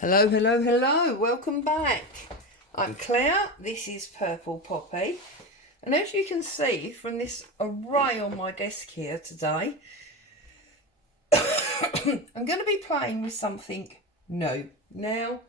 Hello, hello, hello, welcome back. I'm Claire, this is Purple Poppy, and as you can see from this array on my desk here today, I'm going to be playing with something new. Now,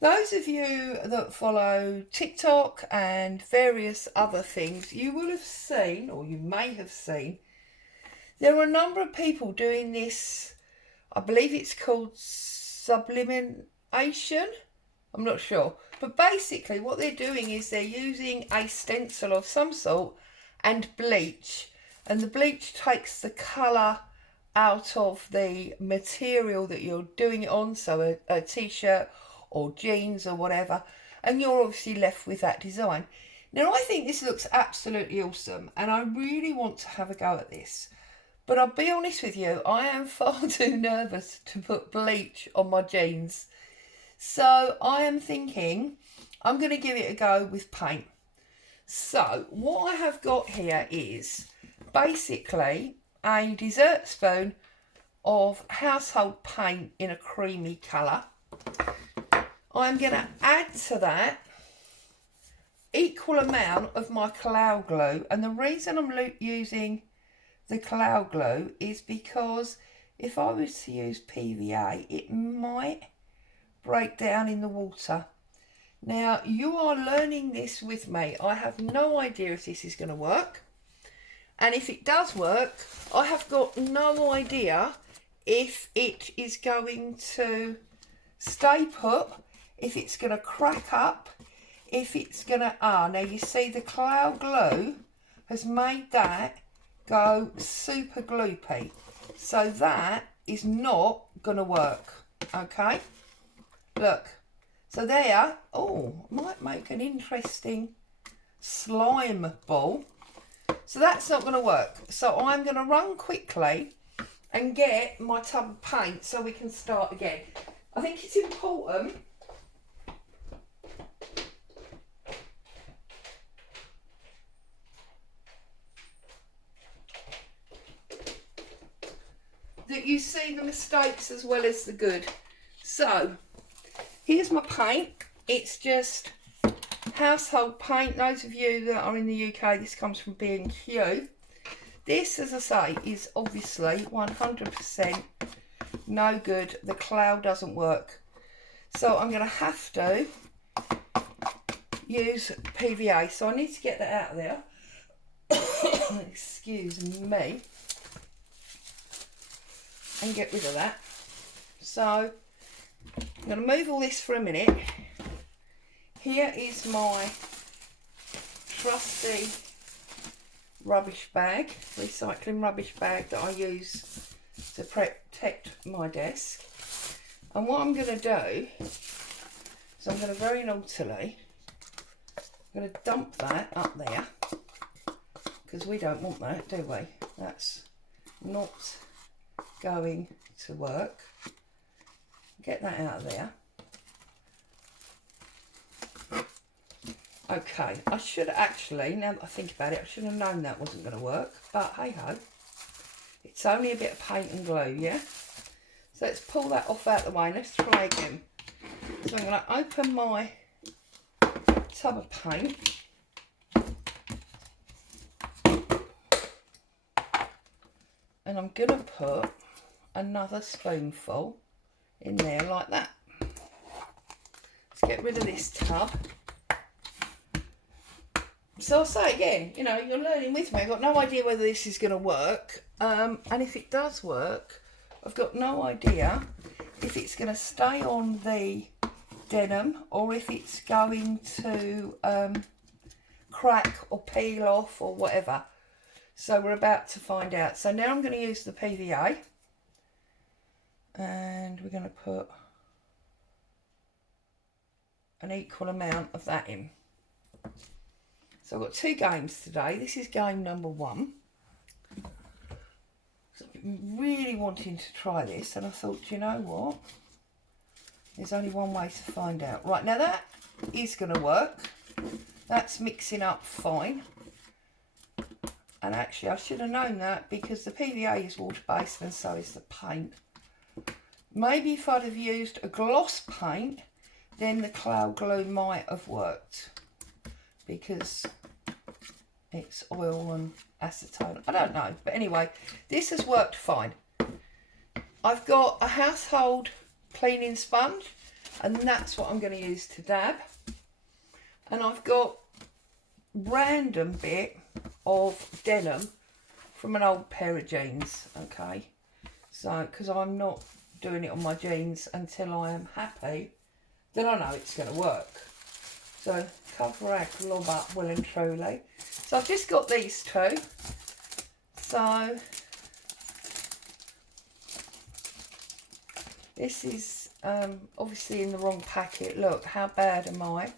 those of you that follow TikTok and various other things, you will have seen, or you may have seen, there are a number of people doing this. I believe it's called Sublimation. I'm not sure. But basically what they're doing is they're using a stencil of some sort and bleach. And the bleach takes the colour out of the material that you're doing it on. So a t-shirt or jeans or whatever. And you're obviously left with that design. Now I think this looks absolutely awesome. And I really want to have a go at this. But I'll be honest with you, I am far too nervous to put bleach on my jeans. So I am thinking I'm going to give it a go with paint. So what I have got here is basically a dessert spoon of household paint in a creamy colour. I'm going to add to that equal amount of my cloud glue. And the reason I'm using the cloud glue is because if I was to use PVA, it might break down in the water. Now, you are learning this with me. I have no idea if this is going to work. And if it does work, I have got no idea if it is going to stay put, if it's going to crack up, if it's going to... now you see the cloud glue has made that go super gloopy, so that is not gonna work. Okay, look, so there, might make an interesting slime ball. So that's not gonna work, so I'm gonna run quickly and get my tub of paint so we can start again. I think it's important that you see the mistakes as well as the good. So here's my paint. It's just household paint. Those of you that are in the UK, this comes from B&Q. This, as I say, is obviously 100% no good. The cloud doesn't work, so I'm going to have to use PVA. So I need to get that out of there. Excuse me. And get rid of that. So I'm going to move all this for a minute. Here is my trusty rubbish bag, recycling rubbish bag that I use to protect my desk. And what I'm going to do is I'm going to very naughtily, I'm going to dump that up there, because we don't want that, do we? That's not going to work. Get that out of there. Okay, I should actually, now that I think about it, I should have known that wasn't going to work, but hey ho, it's only a bit of paint and glue, yeah? So let's pull that off out the way and let's try again. So I'm going to open my tub of paint. And I'm going to put another spoonful in there like that. Let's get rid of this tub. So I'll say again, you know, you're learning with me. I've got no idea whether this is going to work. And if it does work, I've got no idea if it's going to stay on the denim or if it's going to crack or peel off or whatever. So we're about to find out. So now I'm going to use the PVA. And we're going to put an equal amount of that in. So I've got two games today. This is game number 1. So I've been really wanting to try this, and I thought, you know what? There's only one way to find out. Right, now that is going to work. That's mixing up fine. And actually I should have known that because the PVA is water-based and so is the paint. maybe if I'd have used a gloss paint, then the cloud glue might have worked, because it's oil and acetone. I don't know, but anyway, this has worked fine. I've got a household cleaning sponge, and that's what I'm going to use to dab. And I've got random bit of denim from an old pair of jeans, okay? So, because I'm not doing it on my jeans until I am happy, then I know it's going to work. So, cover our glob up well and truly. So, I've just got these two. So, this is obviously in the wrong packet. Look, how bad am I?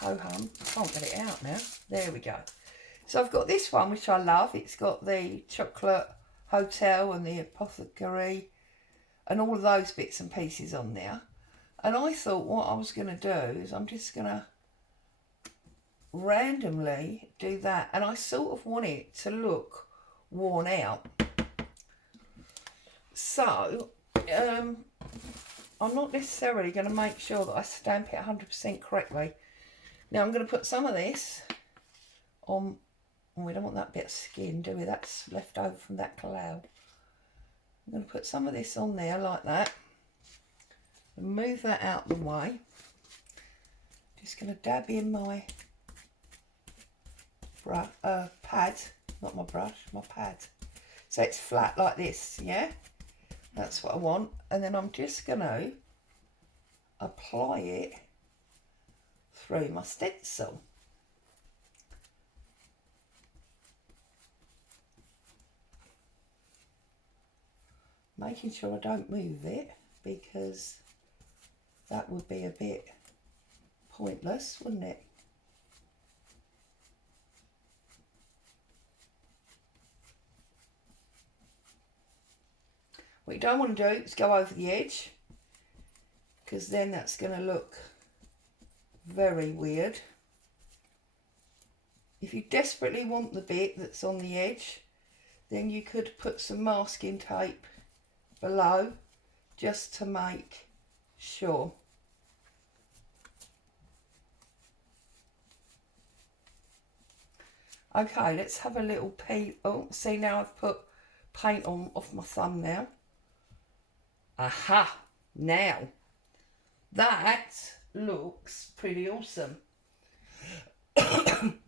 Ho-hum. Can't get it out now. There we go. So I've got this one, which I love. It's got the chocolate hotel and the apothecary and all of those bits and pieces on there. And I thought what I was going to do is I'm just going to randomly do that. And I sort of want it to look worn out. So I'm not necessarily going to make sure that I stamp it 100% correctly. Now I'm going to put some of this on. We don't want that bit of skin, do we? That's left over from that cloud. I'm going to put some of this on there like that. And move that out the way. Just going to dab in my pad. Not my brush, my pad. So it's flat like this, yeah? That's what I want. And then I'm just going to apply it through my stencil. Making sure I don't move it, because that would be a bit pointless, wouldn't it? What you don't want to do is go over the edge, because then that's going to look very weird. If you desperately want the bit that's on the edge, then you could put some masking tape below just to make sure. Okay, let's have a little peek. Oh, see, now I've put paint on off my thumb now. Aha! Now that looks pretty awesome.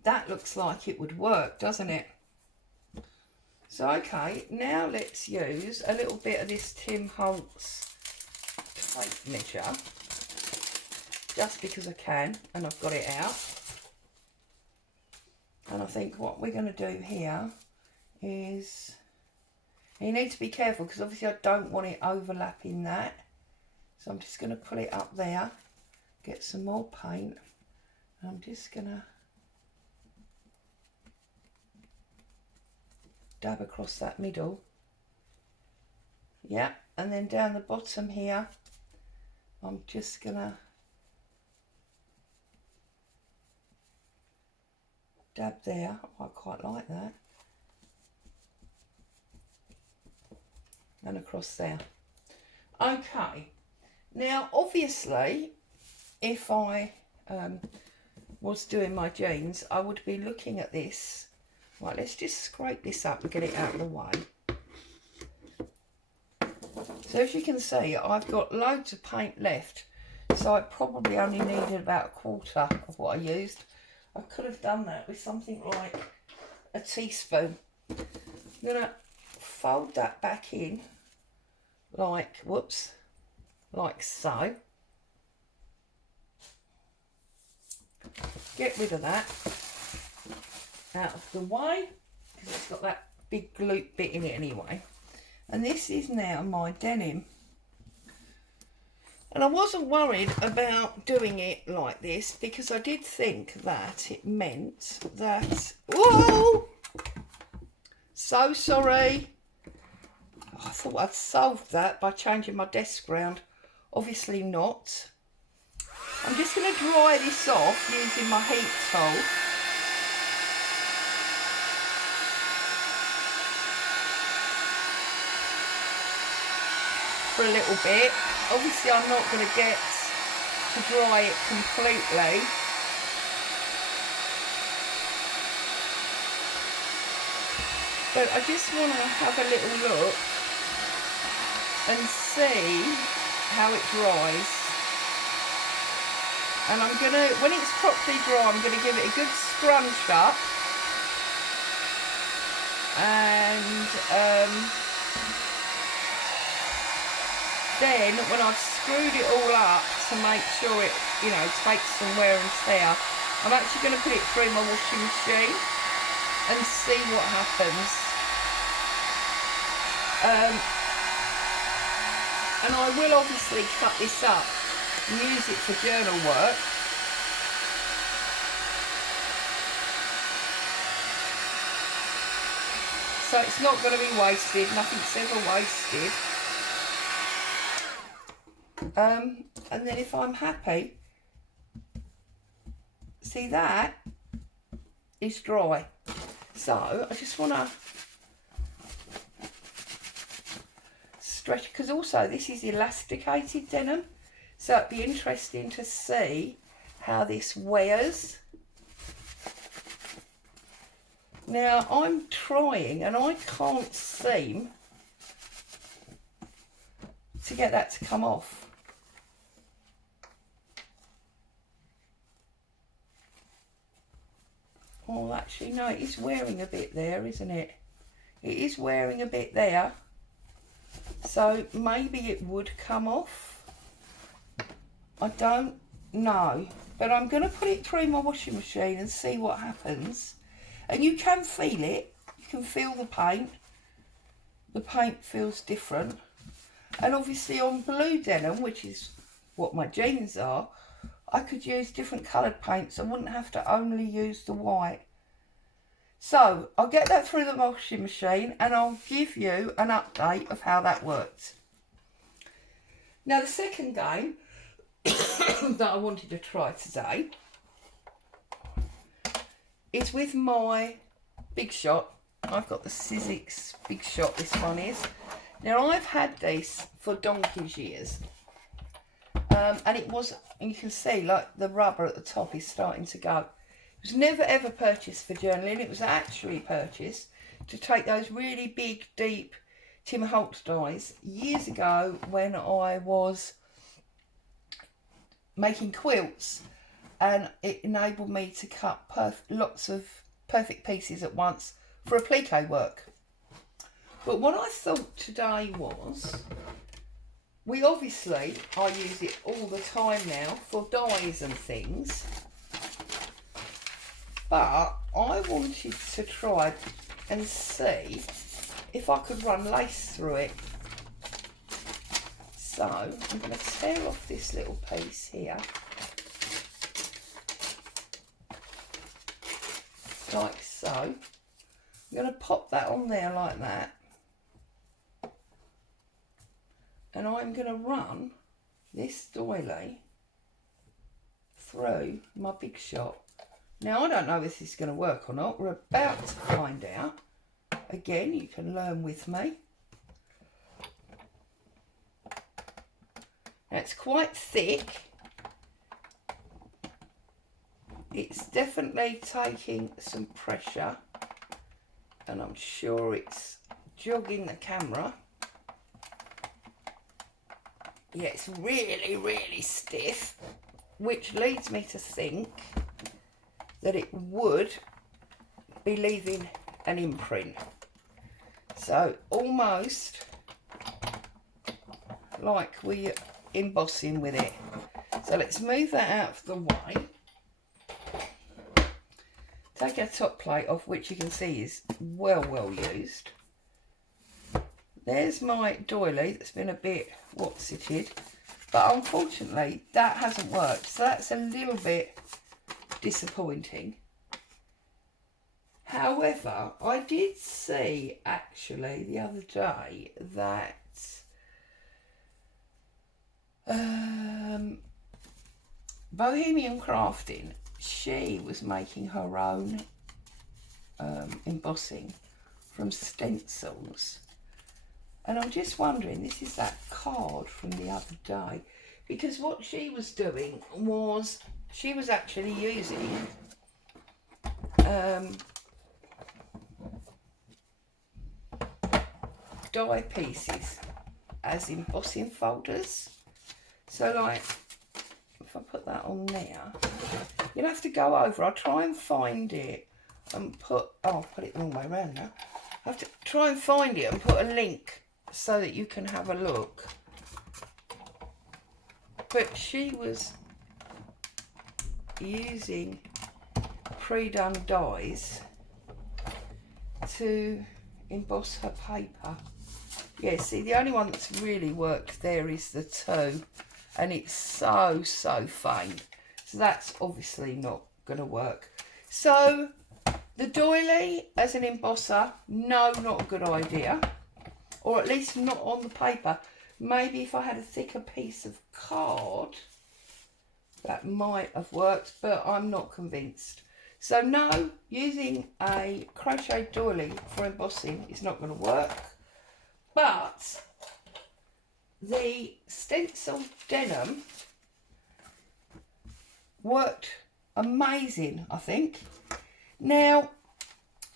That looks like it would work, doesn't it? So, okay, now let's use a little bit of this Tim Holtz tape measure, just because I can, and I've got it out. And I think what we're going to do here is, you need to be careful, because obviously I don't want it overlapping that. So I'm just going to put it up there, get some more paint, and I'm just going to dab across that middle. Yeah, and then down the bottom here, I'm just going to dab there. I quite like that. And across there. Okay, now obviously if I was doing my jeans, I would be looking at this. Right, let's just scrape this up and get it out of the way. So as you can see, I've got loads of paint left, so I probably only needed about a quarter of what I used. I could have done that with something like a teaspoon. I'm going to fold that back in like, whoops, like so. Get rid of that out of the way, because it's got that big loop bit in it anyway. And this is now my denim. And I wasn't worried about doing it like this, because I did think that it meant that, whoa, so sorry. I thought I'd solved that by changing my desk round. Obviously not. I'm just going to dry this off using my heat tool. for a little bit. Obviously I'm not going to get to dry it completely. But I just want to have a little look and see how it dries. And I'm going to, when it's properly dry, I'm going to give it a good scrunch up. And then when I've screwed it all up to make sure it, you know, takes some wear and tear, I'm actually going to put it through my washing machine and see what happens. And I will obviously cut this up and use it for journal work. So it's not going to be wasted, nothing's ever wasted. And then if I'm happy, see that is dry. So I just want to stretch, because also this is elasticated denim, so it'd be interesting to see how this wears. Now I'm trying and I can't seem to get that to come off. Well, actually no, it is wearing a bit there, isn't it? It is wearing a bit there. So maybe it would come off. I don't know. But I'm going to put it through my washing machine and see what happens. And you can feel it. You can feel the paint. The paint feels different. And obviously on blue denim, which is what my jeans are, I could use different coloured paints. I wouldn't have to only use the white. So I'll get that through the washing machine and I'll give you an update of how that worked. Now the second game that I wanted to try today is with my Big Shot. I've got the Sizzix Big Shot, this one is. Now I've had this for donkey's years. And it was, and you can see like the rubber at the top is starting to go. It was never ever purchased for journaling. It was actually purchased to take those really big, deep Tim Holtz dies years ago when I was making quilts, and it enabled me to cut lots of perfect pieces at once for applique work. But what I thought today was, I use it all the time now for dies and things, but I wanted to try and see if I could run lace through it. So I'm going to tear off this little piece here, like so. I'm going to pop that on there like that. And I'm going to run this doily through my Big Shot. Now, I don't know if this is going to work or not. We're about to find out. Again, you can learn with me. Now, it's quite thick. It's definitely taking some pressure. And I'm sure it's jogging the camera. Yeah, it's really, really stiff, which leads me to think that it would be leaving an imprint. So almost like we're embossing with it. So let's move that out of the way. Take our top plate off, which you can see is well used. There's my doily that's been a bit what's-itted, but unfortunately that hasn't worked, so that's a little bit disappointing. However, I did see actually the other day that Bohemian Crafting, she was making her own embossing from stencils. And I'm just wondering, this is that card from the other day, because what she was doing was she was actually using die pieces as embossing folders. So like, if I put that on there, you'll have to go over. I'll try and find it and put, oh, I'll put it the wrong way around now. I have to try and find it and put a link so that you can have a look. But she was using pre-done dies to emboss her paper. Yeah, see, the only one that's really worked there is the 2, and it's so faint. So that's obviously not going to work. So the doily as an embosser, no, not a good idea. Or at least not on the paper. Maybe if I had a thicker piece of card, that might have worked, but I'm not convinced. So no, using a crochet doily for embossing is not going to work. But the stencil denim worked amazing, I think. Now,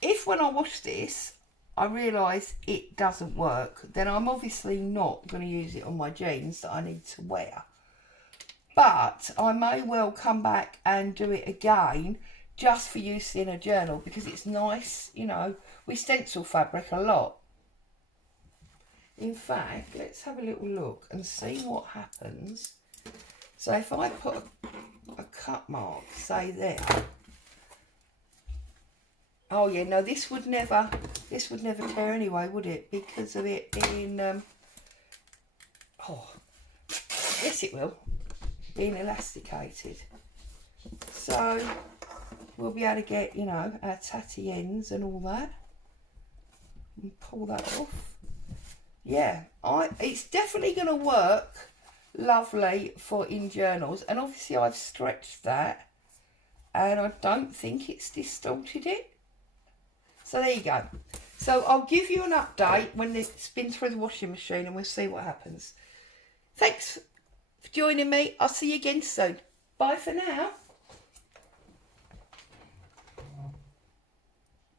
if when I wash this, I realise it doesn't work, then I'm obviously not going to use it on my jeans that I need to wear. But I may well come back and do it again just for use in a journal, because it's nice, you know, we stencil fabric a lot. In fact, let's have a little look and see what happens. So if I put a cut mark, say there. Oh yeah, no, this would never tear anyway, would it? Because of it being, oh, yes it will, being elasticated. So we'll be able to get, you know, our tatty ends and all that. And pull that off. Yeah, it's definitely going to work lovely for in journals. And obviously I've stretched that and I don't think it's distorted it. So there you go. So I'll give you an update when it's been through the washing machine and we'll see what happens. Thanks for joining me. I'll see you again soon. Bye for now.